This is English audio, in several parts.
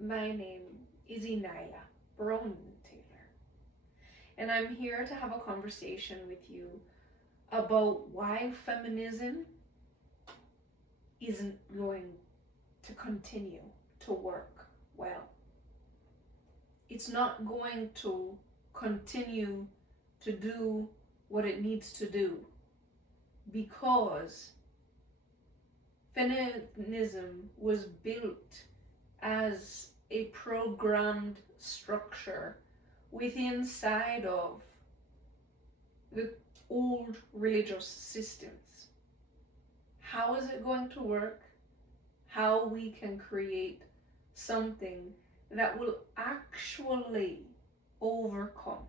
My name is ENYELAH Taylor, and I'm here to have a conversation with you about why feminism isn't going to continue to work well. It's not going to continue to do what it needs to do because feminism was built as a programmed structure within inside of the old religious systems. How is it going to work? How we can create something that will actually overcome.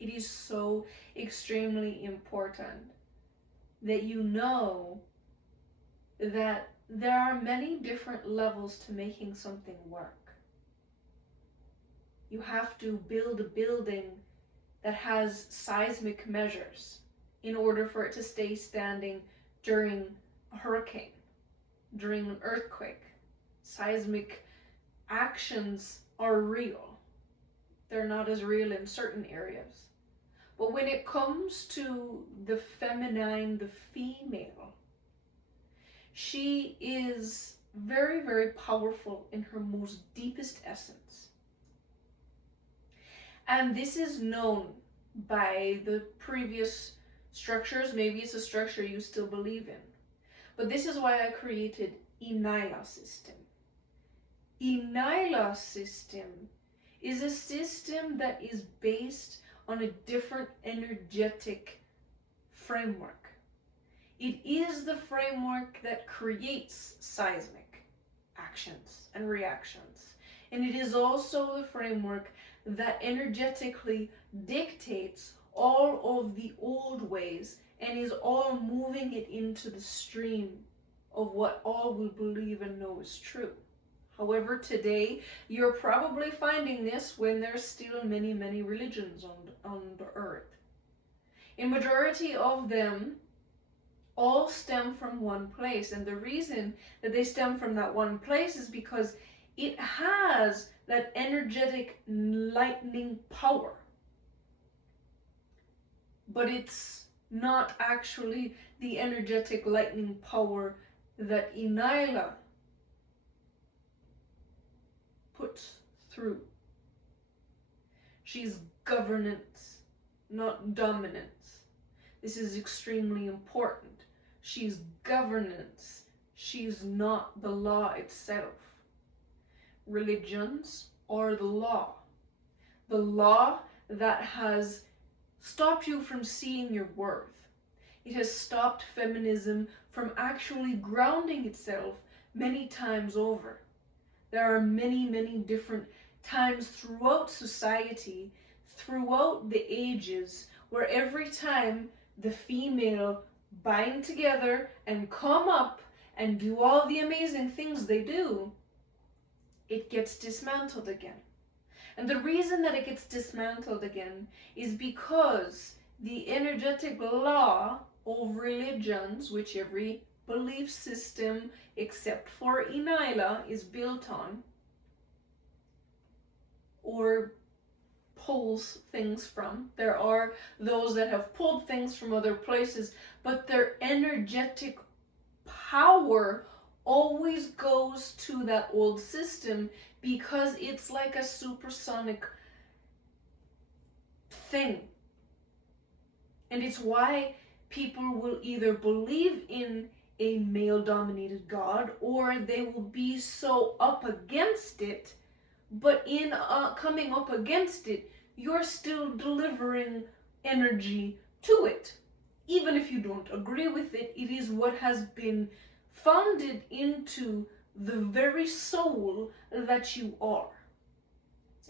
It is so extremely important that you know that there are many different levels to making something work. You have to build a building that has seismic measures in order for it to stay standing during a hurricane, during an earthquake. Seismic actions are real. They're not as real in certain areas. But when it comes to the feminine, the female, she is very, very powerful in her most deepest essence. And this is known by the previous structures. Maybe it's a structure you still believe in. But this is why I created ENYELAH system. ENYELAH system is a system that is based on a different energetic framework. It is the framework that creates seismic actions and reactions. And it is also the framework that energetically dictates all of the old ways and is all moving it into the stream of what all will believe and know is true. However, today, you're probably finding this when there's still many, many religions on the earth. In majority of them, all stem from one place. And the reason that they stem from that one place is because it has that energetic lightning power. But it's not actually the energetic lightning power that ENYELAH puts through. She's governance, not dominance. This is extremely important. She's governance. She's not the law itself. Religions are the law. The law that has stopped you from seeing your worth. It has stopped feminism from actually grounding itself many times over. There are many, many different times throughout society, throughout the ages, where every time the female bind together and come up and do all the amazing things they do, it gets dismantled again. And the reason that it gets dismantled again is because the energetic law of religions, which every belief system except for ENYELAH is built on, or pulls things from. There are those that have pulled things from other places, but their energetic power always goes to that old system because it's like a supersonic thing. And it's why people will either believe in a male-dominated God, or they will be so up against it, but in coming up against it, you're still delivering energy to it. Even if you don't agree with it, it is what has been founded into the very soul that you are.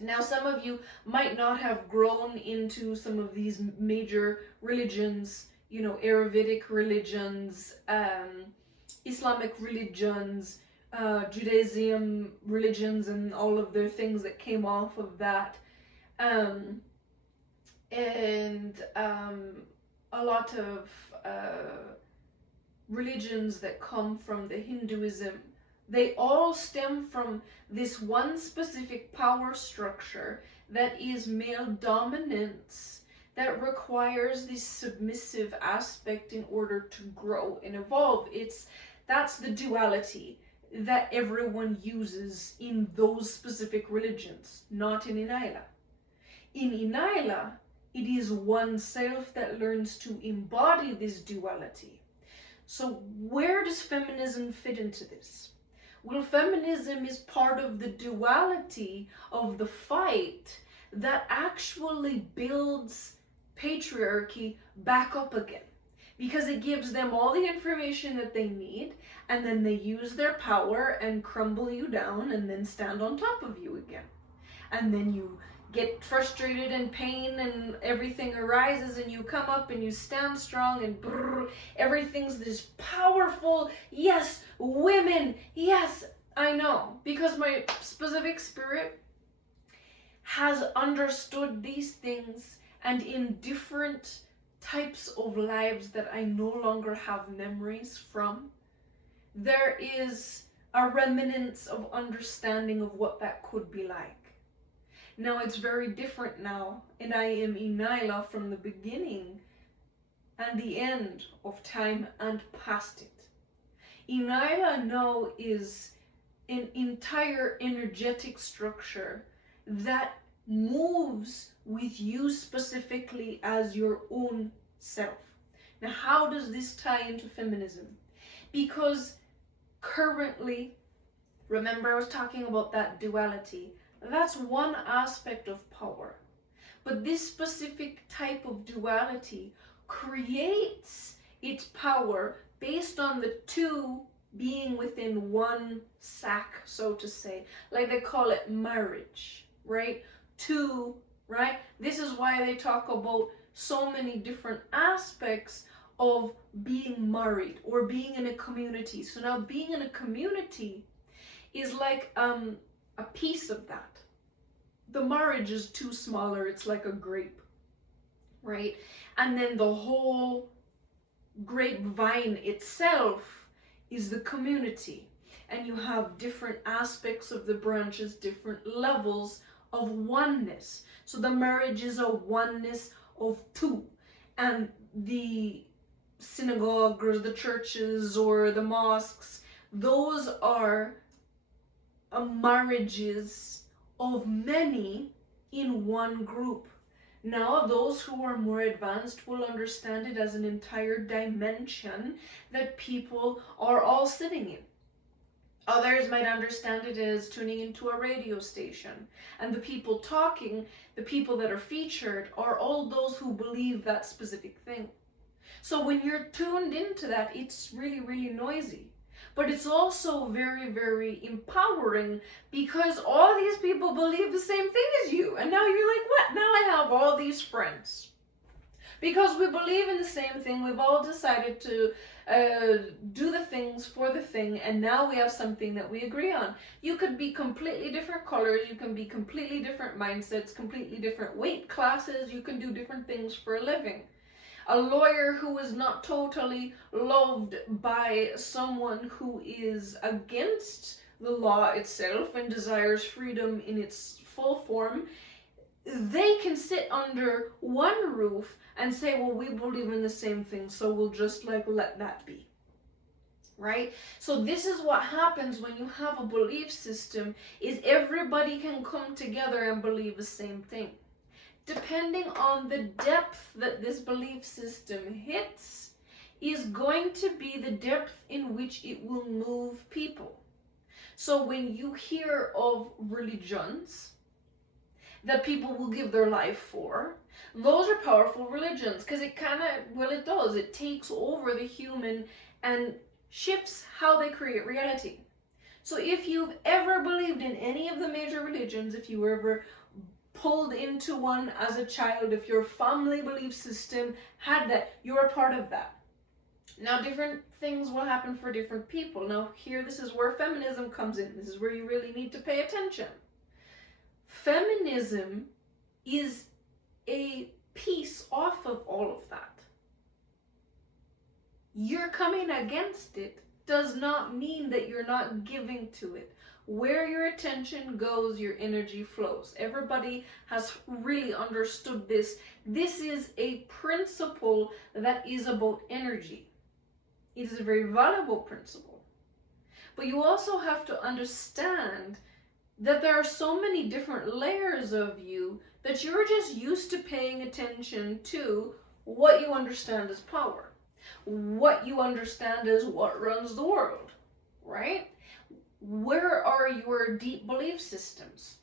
Now, some of you might not have grown into some of these major religions, you know, Ayurvedic religions, Islamic religions, Judaism religions, and all of their things that came off of that. A lot of religions that come from the Hinduism, They all stem from this one specific power structure that is male dominance, that requires this submissive aspect in order to grow and evolve. That's the duality that everyone uses in those specific religions, not in ENYELAH. In ENYELAH, it is oneself that learns to embody this duality. So where does feminism fit into this? Well, feminism is part of the duality of the fight that actually builds patriarchy back up again, because it gives them all the information that they need, and then they use their power and crumble you down and then stand on top of you again. And then you get frustrated and pain and everything arises and you come up and you stand strong and brrr, everything's this powerful, yes, women, yes, I know, because my specific spirit has understood these things, and in different types of lives that I no longer have memories from, there is a remnants of understanding of what that could be like. Now it's very different now, and I am ENYELAH from the beginning and the end of time and past it. ENYELAH now is an entire energetic structure that moves with you specifically as your own self. Now, how does this tie into feminism? Because currently, remember I was talking about that duality. That's one aspect of power. But this specific type of duality creates its power based on the two being within one sack, so to say. Like they call it marriage, right? Two, right? This is why they talk about so many different aspects of being married or being in a community. So now being in a community is like a piece of that. The marriage is too smaller, it's like a grape, right? And then the whole grapevine itself is the community. And you have different aspects of the branches, different levels of oneness. So the marriage is a oneness of two. And the synagogue or the churches or the mosques, those are marriages of many in one group. Now, those who are more advanced will understand it as an entire dimension that people are all sitting in. Others might understand it as tuning into a radio station. And the people talking, the people that are featured, are all those who believe that specific thing. So when you're tuned into that, it's really, really noisy. But it's also very, very empowering because all these people believe the same thing as you. And now you're like, what? Now I have all these friends. Because we believe in the same thing. We've all decided to do the things for the thing. And now we have something that we agree on. You could be completely different colors. You can be completely different mindsets, completely different weight classes. You can do different things for a living. A lawyer who is not totally loved by someone who is against the law itself and desires freedom in its full form, they can sit under one roof and say, well, we believe in the same thing, so we'll just like let that be. Right? So this is what happens when you have a belief system, is everybody can come together and believe the same thing. Depending on the depth that this belief system hits, is going to be the depth in which it will move people. So when you hear of religions that people will give their life for, those are powerful religions, because it kind of, well, it does. It takes over the human and shifts how they create reality. So if you've ever believed in any of the major religions, if you were ever pulled into one as a child, if your family belief system had that, you're a part of that. Now, different things will happen for different people. Now, here, this is where feminism comes in. This is where you really need to pay attention. Feminism is a piece off of all of that. You're coming against it does not mean that you're not giving to it. Where your attention goes, your energy flows. Everybody has really understood this. This is a principle that is about energy. It is a very valuable principle. But you also have to understand that there are so many different layers of you that you're just used to paying attention to what you understand as power, what you understand as what runs the world, right? Where are your deep belief systems?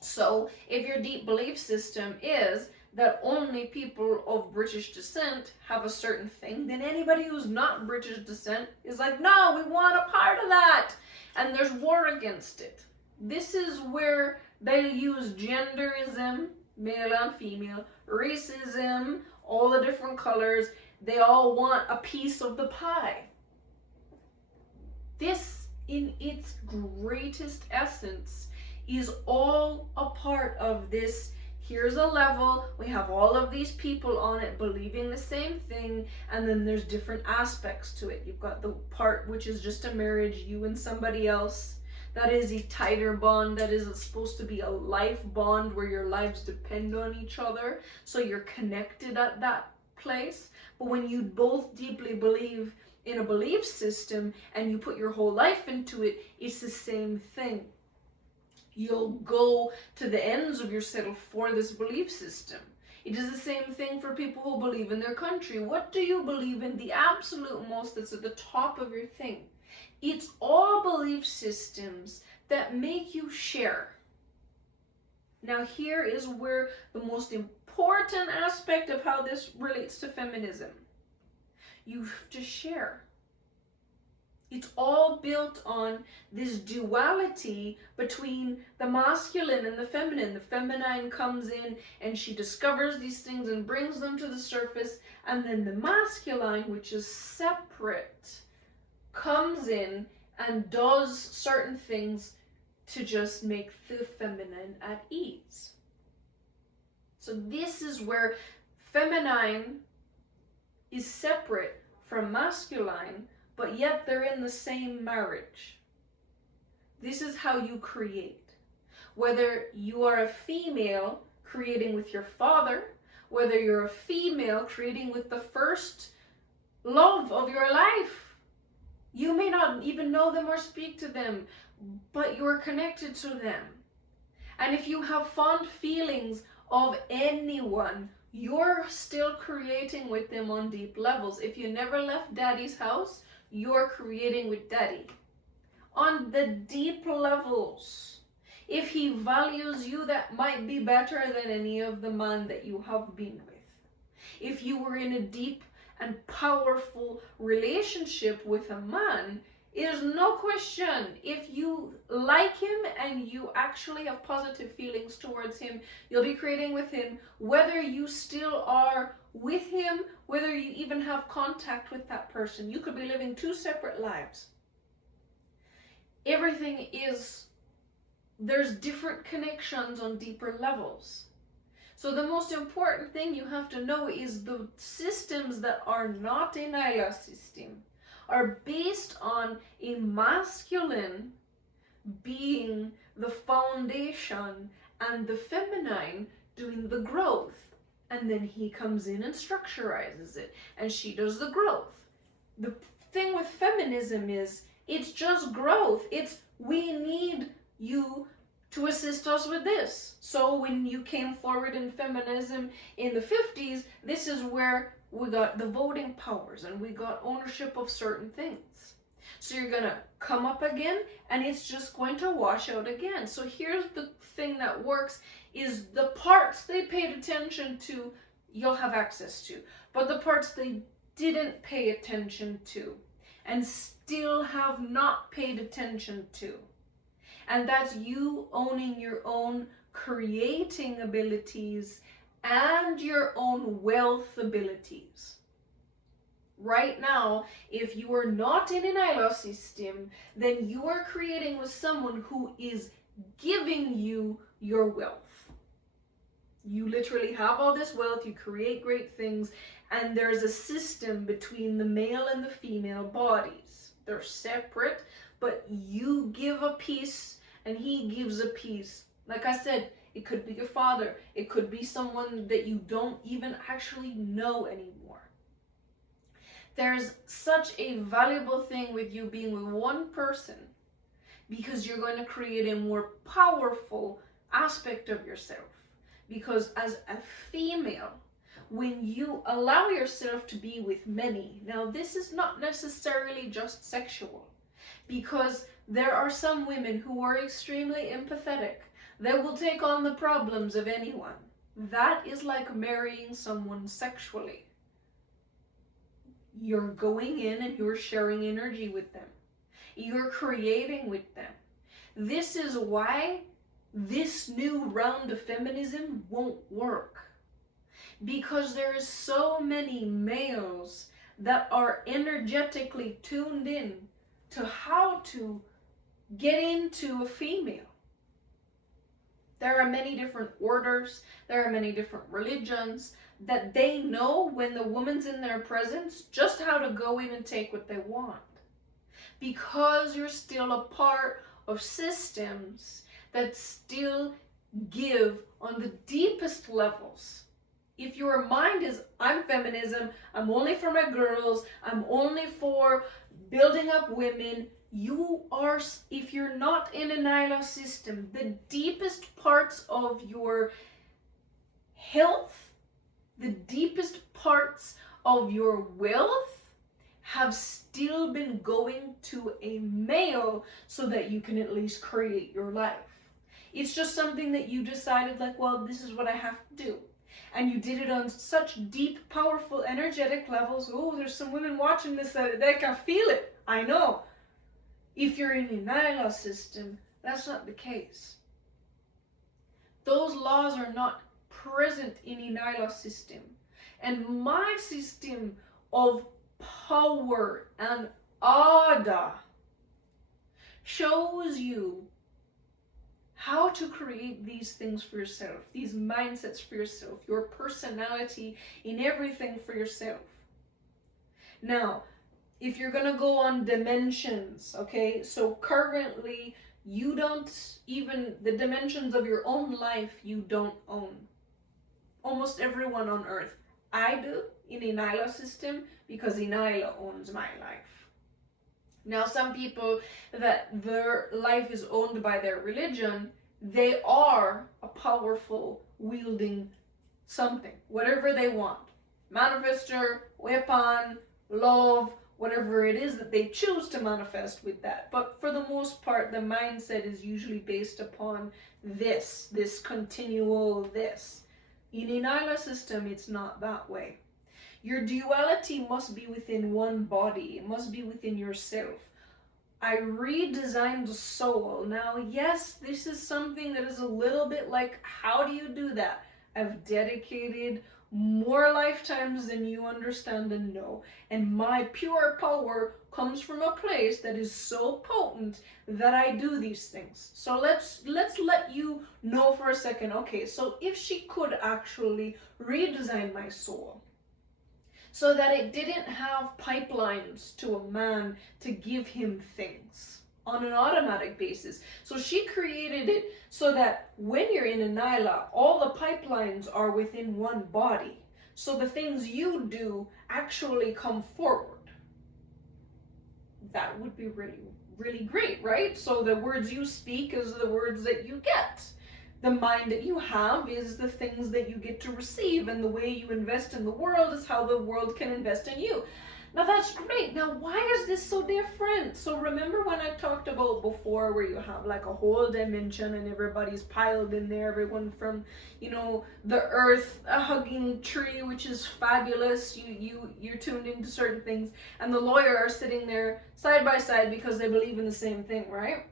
So if your deep belief system is that only people of British descent have a certain thing, then anybody who's not British descent is like, no, we want a part of that. And there's war against it. This is where they use genderism, male and female, racism, all the different colors. They all want a piece of the pie. This, in its greatest essence, is all a part of this. Here's a level, we have all of these people on it believing the same thing, and then there's different aspects to it. You've got the part which is just a marriage, you and somebody else. That is a tighter bond, that is supposed to be a life bond where your lives depend on each other, so you're connected at that place. But when you both deeply believe in a belief system and you put your whole life into it, it's the same thing. You'll go to the ends of yourself for this belief system. It is the same thing for people who believe in their country. What do you believe in? The absolute most that's at the top of your thing. It's all belief systems that make you share. Now here is where the most important aspect of how this relates to feminism. You have to share. It's all built on this duality between the masculine and the feminine. The feminine comes in and she discovers these things and brings them to the surface. And then the masculine, which is separate, comes in and does certain things to just make the feminine at ease. So this is where feminine is separate from masculine, but yet they're in the same marriage. This is how you create. Whether you are a female creating with your father, whether you're a female creating with the first love of your life. You may not even know them or speak to them, but you're connected to them. And if you have fond feelings of anyone, you're still creating with them on deep levels. If you never left daddy's house, you're creating with daddy on the deep levels. If he values you, that might be better than any of the men that you have been with. If you were in a deep and powerful relationship with a man, there's no question, if you like him and you actually have positive feelings towards him, you'll be creating with him, whether you still are with him, whether you even have contact with that person. You could be living two separate lives. Everything is, there's different connections on deeper levels. So the most important thing you have to know is the systems that are not an ENYELAH system are based on a masculine being the foundation and the feminine doing the growth. And then he comes in and structurizes it, and she does the growth. The thing with feminism is, it's just growth. It's, we need you to assist us with this. So when you came forward in feminism in the 50s, this is where we got the voting powers and we got ownership of certain things. So you're gonna come up again and it's just going to wash out again. So here's the thing that works is the parts they paid attention to, you'll have access to. But the parts they didn't pay attention to and still have not paid attention to. And that's you owning your own creating abilities and your own wealth abilities. Right now, if you are not in an ENYELAH system, then you are creating with someone who is giving you your wealth. You literally have all this wealth, you create great things, and there's a system between the male and the female bodies. They're separate, but you give a piece and he gives a piece. Like I said, it could be your father. It could be someone that you don't even actually know anymore. There's such a valuable thing with you being with one person, because you're going to create a more powerful aspect of yourself. Because as a female, when you allow yourself to be with many, now this is not necessarily just sexual, because there are some women who are extremely empathetic. They will take on the problems of anyone. That is like marrying someone sexually. You're going in and you're sharing energy with them. You're creating with them. This is why this new round of feminism won't work. Because there is so many males that are energetically tuned in to how to get into a female. There are many different orders, there are many different religions that they know when the woman's in their presence just how to go in and take what they want. Because you're still a part of systems that still give on the deepest levels. If your mind is, I'm feminism, I'm only for my girls, I'm only for building up women, you are, if you're not in an ENYELAH system, the deepest parts of your health, the deepest parts of your wealth have still been going to a male so that you can at least create your life. It's just something that you decided, like, well, this is what I have to do. And you did it on such deep, powerful, energetic levels. Oh, there's some women watching this that they can feel it. I know. If you're in an ENYELAH system, that's not the case. Those laws are not present in an ENYELAH system. And my system of power and order shows you how to create these things for yourself, these mindsets for yourself, your personality in everything for yourself. Now, if you're going to go on dimensions, okay, so currently you don't, even the dimensions of your own life, you don't own. Almost everyone on earth. I do in an ENYELAH system because ENYELAH owns my life. Now, some people that their life is owned by their religion, they are a powerful, wielding something, whatever they want. Manifestor, weapon, love, whatever it is that they choose to manifest with that. But for the most part, the mindset is usually based upon this continual this. In an ENYELAH system, it's not that way. Your duality must be within one body. It must be within yourself. I redesigned the soul. Now, yes, this is something that is a little bit like, how do you do that? I've dedicated more lifetimes than you understand and know. And my pure power comes from a place that is so potent that I do these things. So let's let you know for a second. Okay, so if she could actually redesign my soul so that it didn't have pipelines to a man to give him things on an automatic basis. So she created it so that when you're in an ENYELAH, all the pipelines are within one body. So the things you do actually come forward. That would be really, really great, right? So the words you speak is the words that you get. The mind that you have is the things that you get to receive, and the way you invest in the world is how the world can invest in you. Now that's great. Now why is this so different? So remember when I talked about before where you have like a whole dimension and everybody's piled in there, everyone from, you know, the earth, a hugging tree, which is fabulous. You're tuned into certain things, and the lawyer are sitting there side by side because they believe in the same thing, right?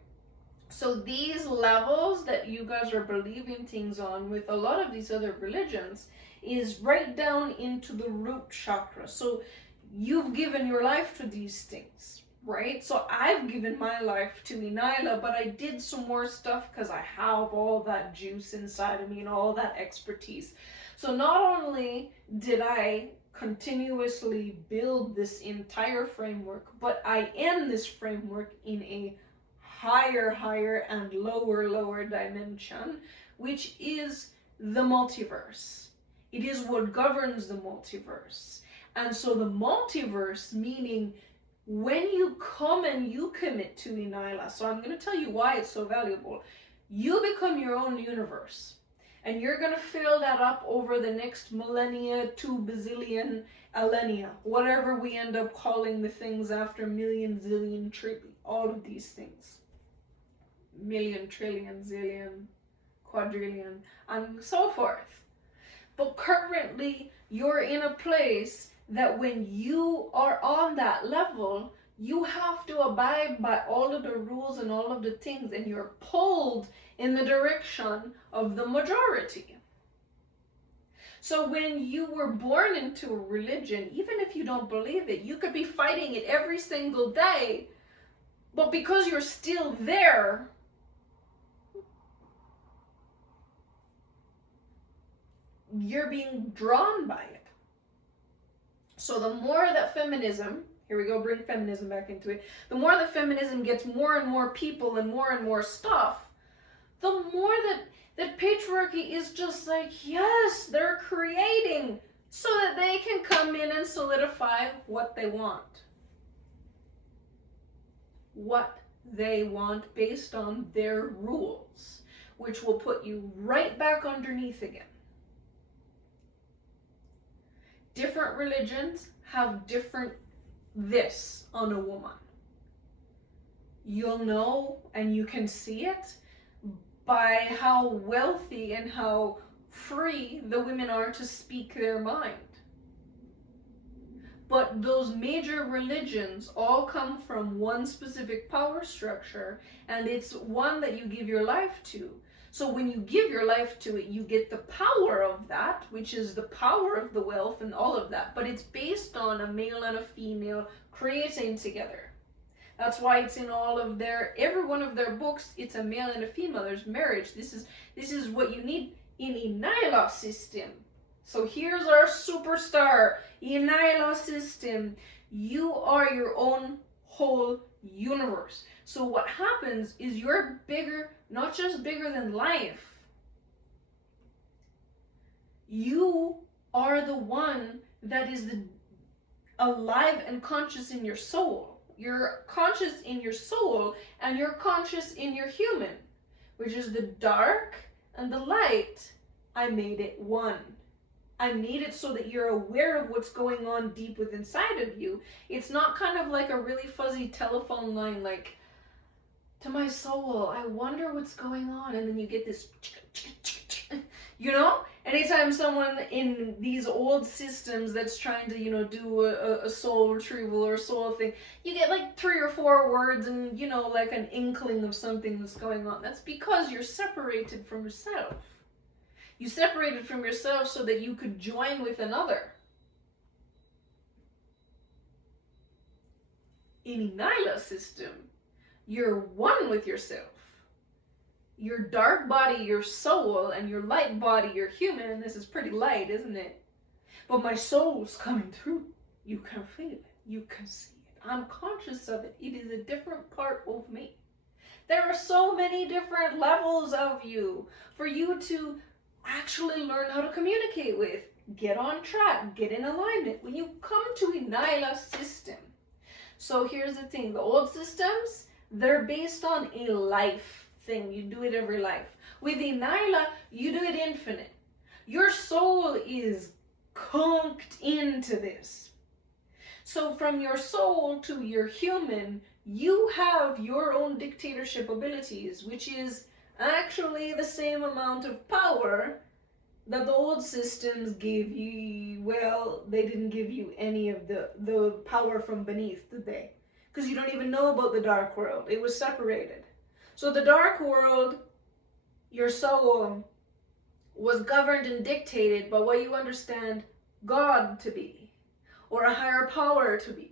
So these levels that you guys are believing things on with a lot of these other religions is right down into the root chakra. So you've given your life to these things, right? So I've given my life to ENYELAH, but I did some more stuff because I have all that juice inside of me and all that expertise. So not only did I continuously build this entire framework, but I am this framework in a higher and lower dimension, which is the multiverse. It is what governs the multiverse. And so the multiverse, meaning when you come and you commit to ENYELAH, so I'm going to tell you why it's so valuable. You become your own universe. And you're going to fill that up over the next millennia, 2 bazillion, allennia, whatever we end up calling the things after million, zillion, trillion, all of these things. Million, trillion, zillion, quadrillion, and so forth. But currently, you're in a place that when you are on that level, you have to abide by all of the rules and all of the things, and you're pulled in the direction of the majority. So when you were born into a religion, even if you don't believe it, you could be fighting it every single day, but because you're still there, you're being drawn by it. So the more that feminism, here we go, bring feminism back into it, the more that feminism gets more and more people and more stuff, the more that patriarchy is just like, yes, they're creating so that they can come in and solidify what they want. What they want based on their rules, which will put you right back underneath again. Different religions have different this on a woman. You'll know and you can see it by how wealthy and how free the women are to speak their mind. But those major religions all come from one specific power structure, and it's one that you give your life to. So when you give your life to it, you get the power of that, which is the power of the wealth and all of that. But it's based on a male and a female creating together. That's why it's in all of every one of their books, it's a male and a female. There's marriage. This is what you need in ENYELAH system. So here's our superstar, ENYELAH system. You are your own whole universe. So what happens is you're bigger, not just bigger than life. You are the one that is alive and conscious in your soul. You're conscious in your soul and you're conscious in your human, which is the dark and the light. I made it one. I made it so that you're aware of what's going on deep within inside of you. It's not kind of like a really fuzzy telephone line like, to my soul, I wonder what's going on. And then you get this, you know? Anytime someone in these old systems that's trying to, do a soul retrieval or soul thing, you get like 3 or 4 words and, like an inkling of something that's going on. That's because you're separated from yourself. You separated from yourself so that you could join with another. In ENYELAH system, you're one with yourself. Your dark body, your soul, and your light body, your human, and this is pretty light, isn't it? But my soul's coming through. You can feel it. You can see it. I'm conscious of it. It is a different part of me. There are so many different levels of you for you to actually learn how to communicate with. Get on track. Get in alignment. When you come to ENYELAH system. So here's the thing. The old systems, they're based on a life thing. You do it every life. With ENYELAH, you do it infinite. Your soul is conked into this. So from your soul to your human, you have your own dictatorship abilities, which is actually the same amount of power that the old systems gave you. Well, they didn't give you any of the power from beneath, did they? Because you don't even know about the dark world. It was separated. So the dark world, your soul, was governed and dictated by what you understand God to be, or a higher power to be.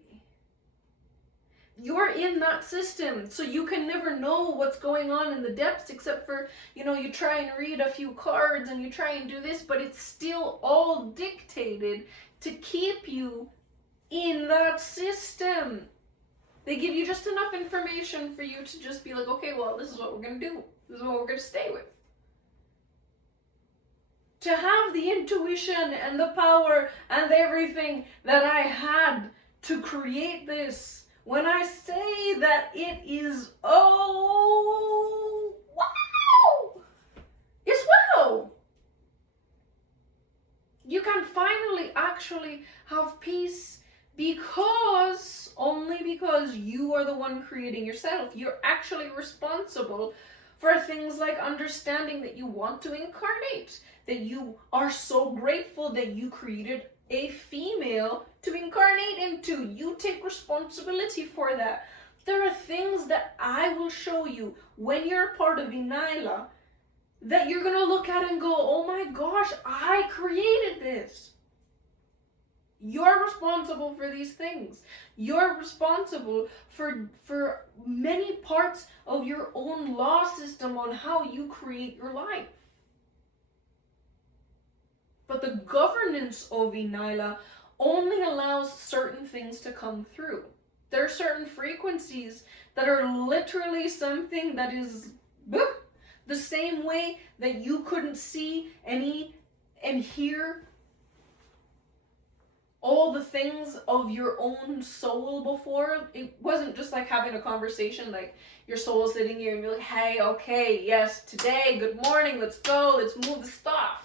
You're in that system, so you can never know what's going on in the depths except for, you try and read a few cards and you try and do this, but it's still all dictated to keep you in that system. They give you just enough information for you to just be like, okay, well, this is what we're going to do. This is what we're going to stay with. To have the intuition and the power and everything that I had to create this, when I say that it is, oh, wow, it's wow. You can finally actually have peace because, only because you are the one creating yourself. You're actually responsible for things like understanding that you want to incarnate, that you are so grateful that you created a female to incarnate into. You take responsibility for that. There are things that I will show you when you're a part of ENYELAH that you're gonna look at and go, oh my gosh, I created this. You're responsible for these things. You're responsible for many parts of your own law system on how you create your life. But the governance of ENYELAH only allows certain things to come through. There are certain frequencies that are literally something that is the same way that you couldn't see and hear all the things of your own soul before. It wasn't just like having a conversation, like your soul sitting here and you're like, hey, okay, yes, today, good morning, let's go, let's move the stuff.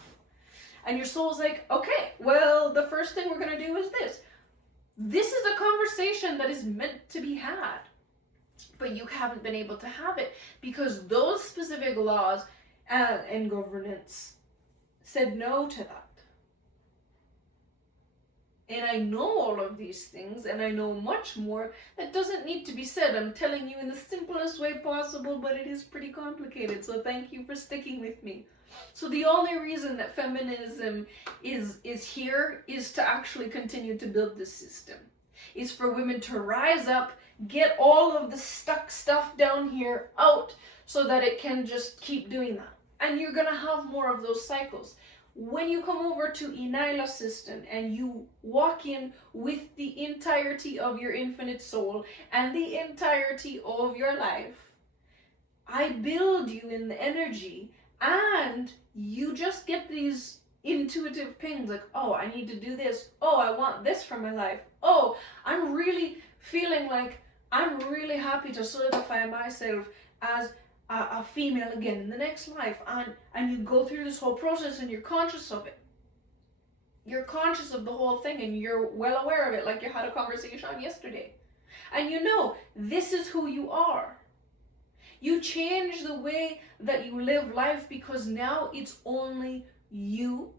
And your soul's like, okay, well, the first thing we're going to do is this. This is a conversation that is meant to be had. But you haven't been able to have it because those specific laws and governance said no to that. And I know all of these things, and I know much more that doesn't need to be said. I'm telling you in the simplest way possible, but it is pretty complicated. So thank you for sticking with me. So the only reason that feminism is here is to actually continue to build this system. Is for women to rise up, get all of the stuck stuff down here out so that it can just keep doing that. And you're going to have more of those cycles. When you come over to ENYELAH system and you walk in with the entirety of your infinite soul and the entirety of your life, I build you in the energy and you just get these intuitive pings like, oh, I need to do this. Oh, I want this for my life. Oh, I'm really feeling like I'm really happy to solidify myself as a female again in the next life. And you go through this whole process and you're conscious of it. You're conscious of the whole thing and you're well aware of it, like you had a conversation on yesterday. And you know, this is who you are. You change the way that you live life because now it's only you,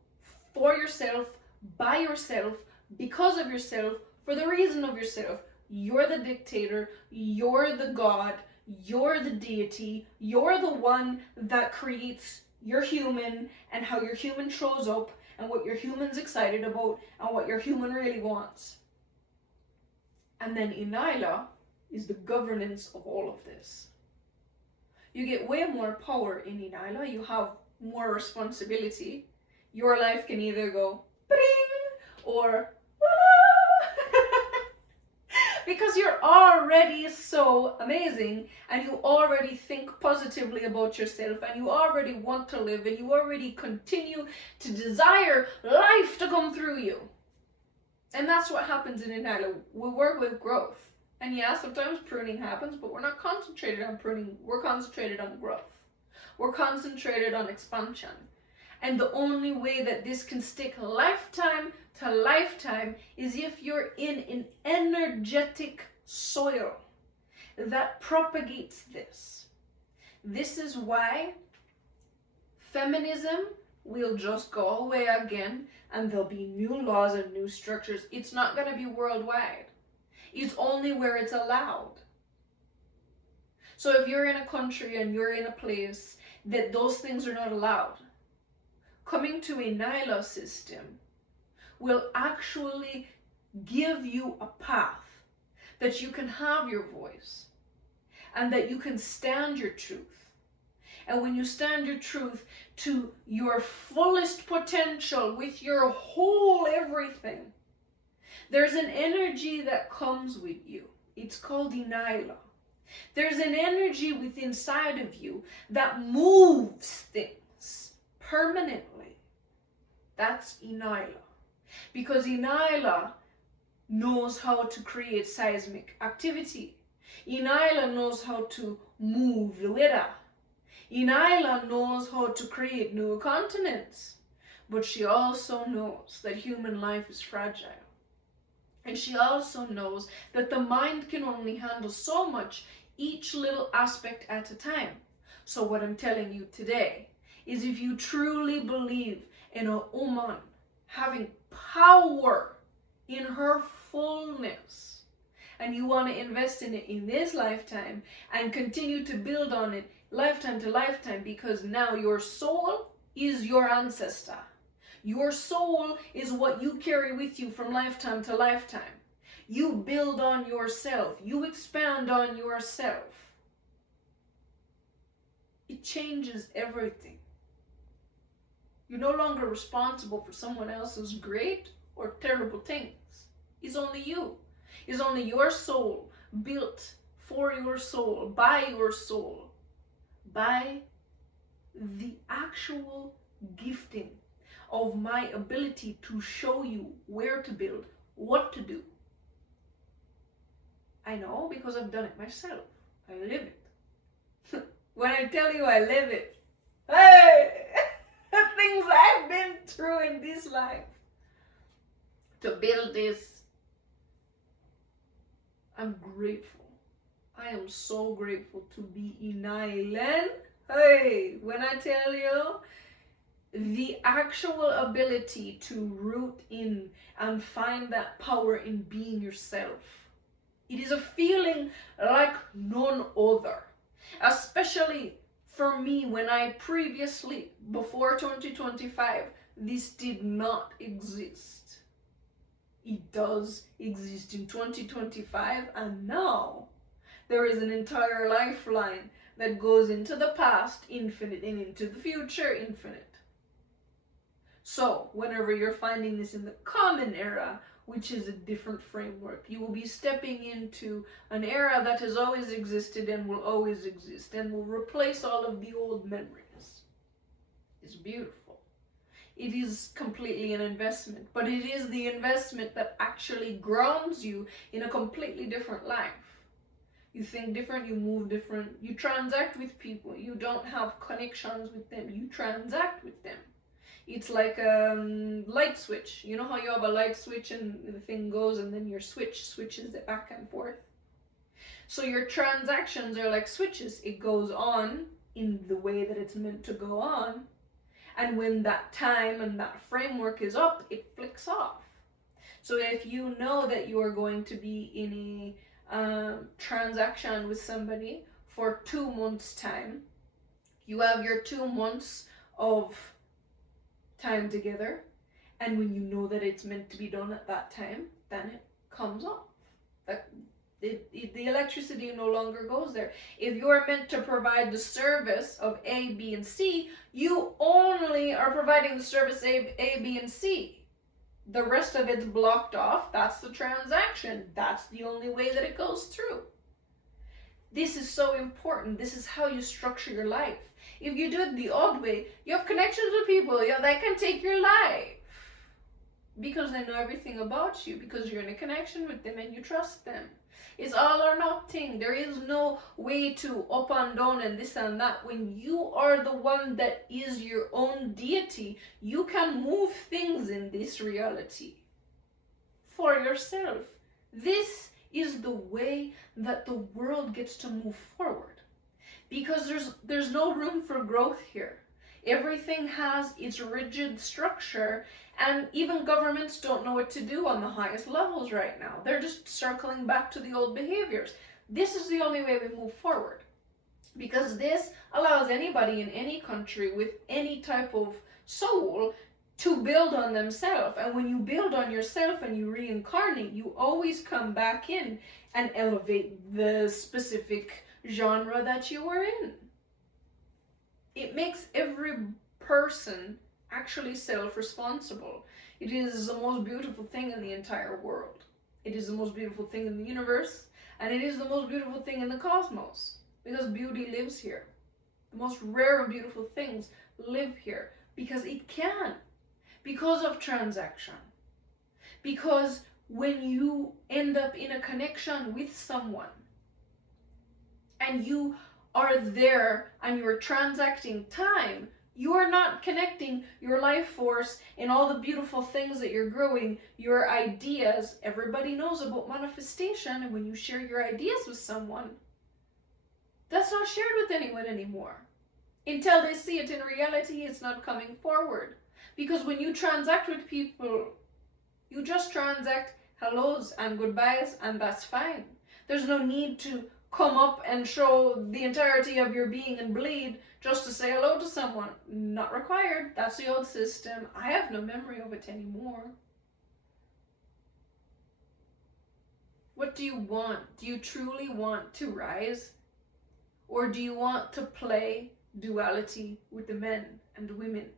for yourself, by yourself, because of yourself, for the reason of yourself. You're the dictator, you're the God, you're the deity, you're the one that creates your human and how your human shows up and what your human's excited about and what your human really wants. And then ENYELAH is the governance of all of this. You get way more power in ENYELAH, you have more responsibility. Your life can either go bring or because you're already so amazing and you already think positively about yourself and you already want to live and you already continue to desire life to come through you. And that's what happens in ENYELAH. We work with growth. And yeah, sometimes pruning happens, but we're not concentrated on pruning. We're concentrated on growth. We're concentrated on expansion. And the only way that this can stick lifetime to lifetime is if you're in an energetic soil that propagates this. This is why feminism will just go away again and there'll be new laws and new structures. It's not going to be worldwide. It's only where it's allowed. So if you're in a country and you're in a place that those things are not allowed, coming to a ENYELAH system will actually give you a path that you can have your voice and that you can stand your truth. And when you stand your truth to your fullest potential with your whole everything, There's an energy that comes with you. It's called ENYELAH. There's an energy within inside of you that moves things permanently. That's ENYELAH. Because ENYELAH knows how to create seismic activity. ENYELAH knows how to move the weather. ENYELAH knows how to create new continents. But she also knows that human life is fragile. And she also knows that the mind can only handle so much, each little aspect at a time. So what I'm telling you today is, if you truly believe in a woman having power in her fullness, and you want to invest in it in this lifetime and continue to build on it lifetime to lifetime, because now your soul is your ancestor. Your soul is what you carry with you from lifetime to lifetime. You build on yourself. You expand on yourself. It changes everything. You're no longer responsible for someone else's great or terrible things. It's only you. It's only your soul, built for your soul, by your soul, by the actual gifting of my ability to show you where to build, what to do. I know, because I've done it myself. I live it. When I tell you I live it, hey, the things I've been through in this life to build this, I'm grateful. I am so grateful to be ENYELAH. Hey, when I tell you, the actual ability to root in and find that power in being yourself. It is a feeling like none other. Especially for me, when I previously, before 2025, this did not exist. It does exist in 2025, and now there is an entire lifeline that goes into the past, infinite, and into the future, infinite. So, whenever you're finding this in the common era, which is a different framework, you will be stepping into an era that has always existed and will always exist and will replace all of the old memories. It's beautiful. It is completely an investment, but it is the investment that actually grounds you in a completely different life. You think different, you move different, you transact with people, you don't have connections with them, you transact with them. It's like a light switch. You know how you have a light switch and the thing goes and then your switch switches it back and forth? So your transactions are like switches. It goes on in the way that it's meant to go on. And when that time and that framework is up, it flicks off. So if you know that you are going to be in a transaction with somebody for 2 months' time, you have your 2 months of time together, and when you know that it's meant to be done at that time, then it comes off. The electricity no longer goes there. If you're meant to provide the service of A, B, and C, you only are providing the service A, B, and C. The rest of it's blocked off. That's the transaction. That's the only way that it goes through. This is so important. This is how you structure your life. If you do it the odd way, you have connections with people that can take your life because they know everything about you, because you're in a connection with them and you trust them. It's all or nothing. There is no way to up and down and this and that. When you are the one that is your own deity, you can move things in this reality for yourself. This is the way that the world gets to move forward. Because there's no room for growth here. Everything has its rigid structure, and even governments don't know what to do on the highest levels right now. They're just circling back to the old behaviors. This is the only way we move forward, because this allows anybody in any country with any type of soul to build on themselves. And when you build on yourself and you reincarnate, you always come back in and elevate the specific genre that you were in. It makes every person actually self-responsible. It is the most beautiful thing in the entire world. It is the most beautiful thing in the universe, and it is the most beautiful thing in the cosmos, because beauty lives here. The most rare and beautiful things live here because it can, because of transaction. Because when you end up in a connection with someone and you are there and you're transacting time, you are not connecting your life force and all the beautiful things that you're growing, your ideas. Everybody knows about manifestation, and when you share your ideas with someone, that's not shared with anyone anymore. Until they see it in reality, it's not coming forward. Because when you transact with people, you just transact hellos and goodbyes, and that's fine. There's no need to come up and show the entirety of your being and bleed just to say hello to someone. Not required. That's the old system. I have no memory of it anymore. What do you want? Do you truly want to rise? Or do you want to play duality with the men and the women?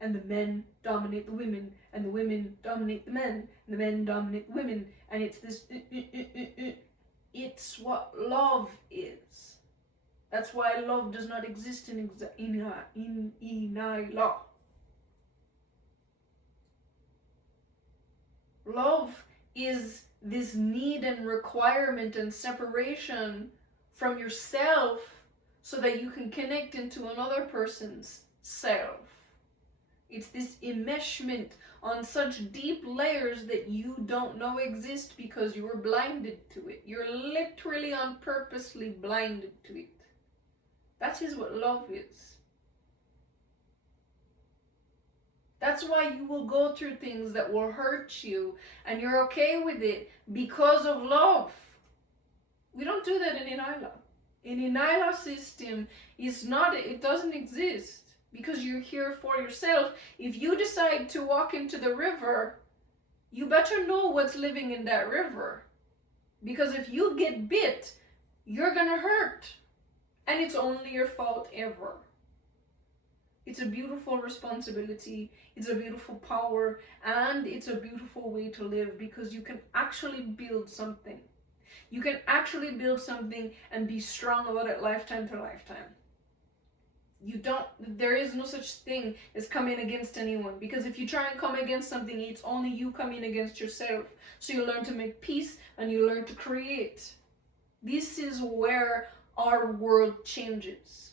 And the men dominate the women, and the women dominate the men, and the men dominate the women, and it's this It's what love is. That's why love does not exist in ENYELAH. Love is this need and requirement and separation from yourself so that you can connect into another person's self. It's this enmeshment on such deep layers that you don't know exist because you were blinded to it. You're literally on purposely blinded to it. That is what love is. That's why you will go through things that will hurt you and you're okay with it because of love. We don't do that in ENYELAH. In ENYELAH system, it doesn't exist. Because you're here for yourself. If you decide to walk into the river, you better know what's living in that river. Because if you get bit, you're gonna hurt. And it's only your fault ever. It's a beautiful responsibility, it's a beautiful power, and it's a beautiful way to live because you can actually build something. You can actually build something and be strong about it lifetime to lifetime. There is no such thing as coming against anyone, because if you try and come against something, it's only you coming against yourself. So you learn to make peace and you learn to create. This is where our world changes,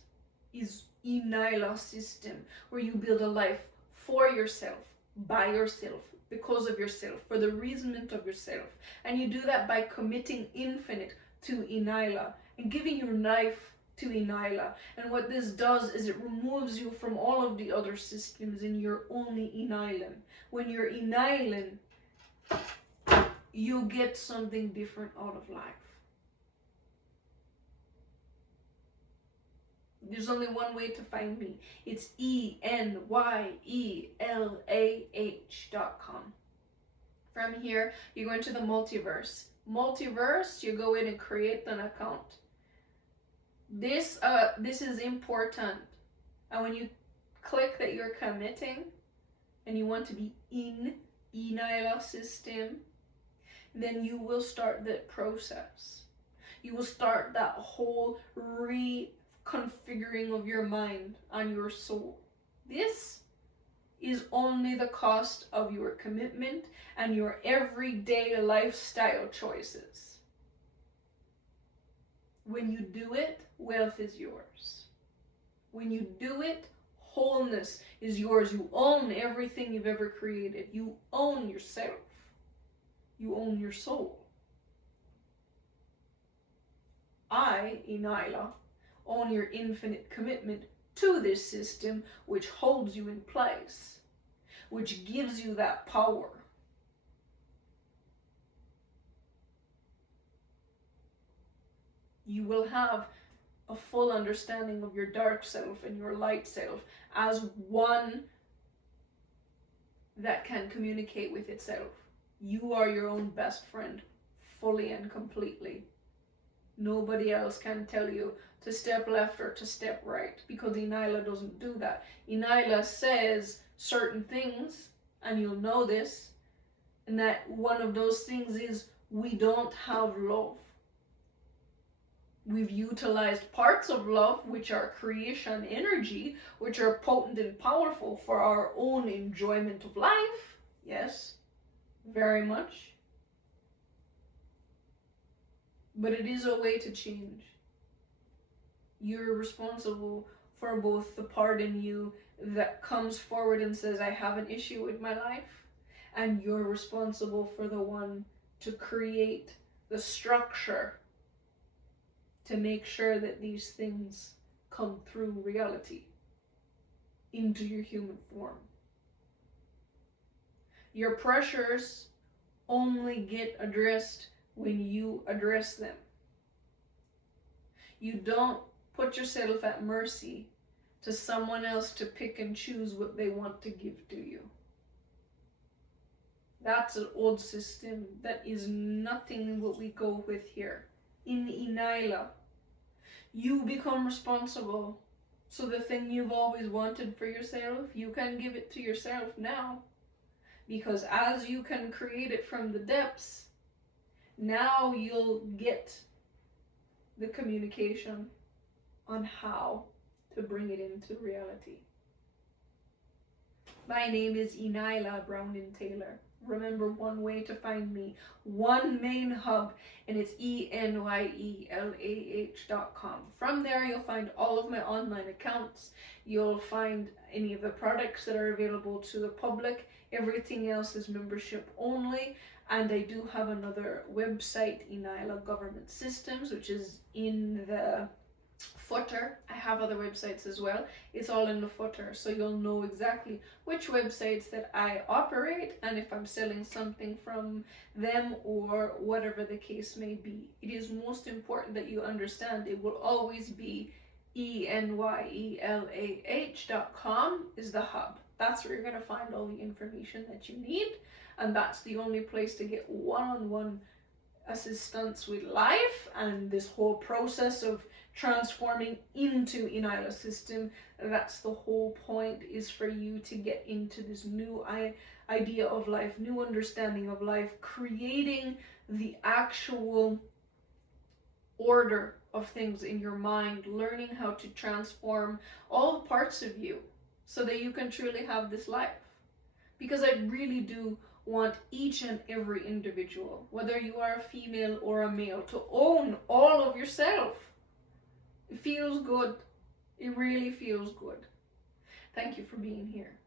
is ENYELAH system, where you build a life for yourself, by yourself, because of yourself, for the reasonment of yourself. And you do that by committing infinite to ENYELAH and giving your life to ENYELAH. And what this does is it removes you from all of the other systems and you're only ENYELAH. When you're ENYELAH, you get something different out of life. There's only one way to find me. It's ENYELAH.com. From here, you go into the multiverse. Multiverse, you go in and create an account. This is important, and when you click that you're committing and you want to be in ENYELAH system, then you will start that process. You will start that whole reconfiguring of your mind and your soul. This is only the cost of your commitment and your everyday lifestyle choices. When you do it, wealth is yours. When you do it, wholeness is yours. You own everything you've ever created. You own yourself. You own your soul. I, ENYELAH, own your infinite commitment to this system, which holds you in place, which gives you that power. You will have a full understanding of your dark self and your light self as one that can communicate with itself. You are your own best friend, fully and completely. Nobody else can tell you to step left or to step right, because ENYELAH doesn't do that. ENYELAH says certain things and you'll know this, and that one of those things is we don't have love. We've utilized parts of love, which are creation energy, which are potent and powerful for our own enjoyment of life. Yes, very much. But it is a way to change. You're responsible for both the part in you that comes forward and says, I have an issue with my life, and you're responsible for the one to create the structure to make sure that these things come through reality into your human form. Your pressures only get addressed when you address them. You don't put yourself at mercy to someone else to pick and choose what they want to give to you. That's an old system. That is nothing what we go with here. In ENYELAH, you become responsible. So the thing you've always wanted for yourself, you can give it to yourself now. Because as you can create it from the depths, now you'll get the communication on how to bring it into reality. My name is ENYELAH Brown and Taylor. Remember, one way to find me, one main hub, and it's ENYELAH.com. From there, you'll find all of my online accounts. You'll find any of the products that are available to the public. Everything else is membership only. And I do have another website, ENYELAH Government Systems, which is in the footer. I have other websites as well. It's all in the footer, so you'll know exactly which websites that I operate and if I'm selling something from them or whatever the case may be. It is most important that you understand it will always be ENYELAH.com is the hub. That's where you're going to find all the information that you need, and that's the only place to get one-on-one assistance with life and this whole process of transforming into ENYELAH system. That's the whole point, is for you to get into this new idea of life, new understanding of life, creating the actual order of things in your mind, learning how to transform all parts of you so that you can truly have this life. Because I really do want each and every individual, whether you are a female or a male, to own all of yourself. It feels good. It really feels good. Thank you for being here.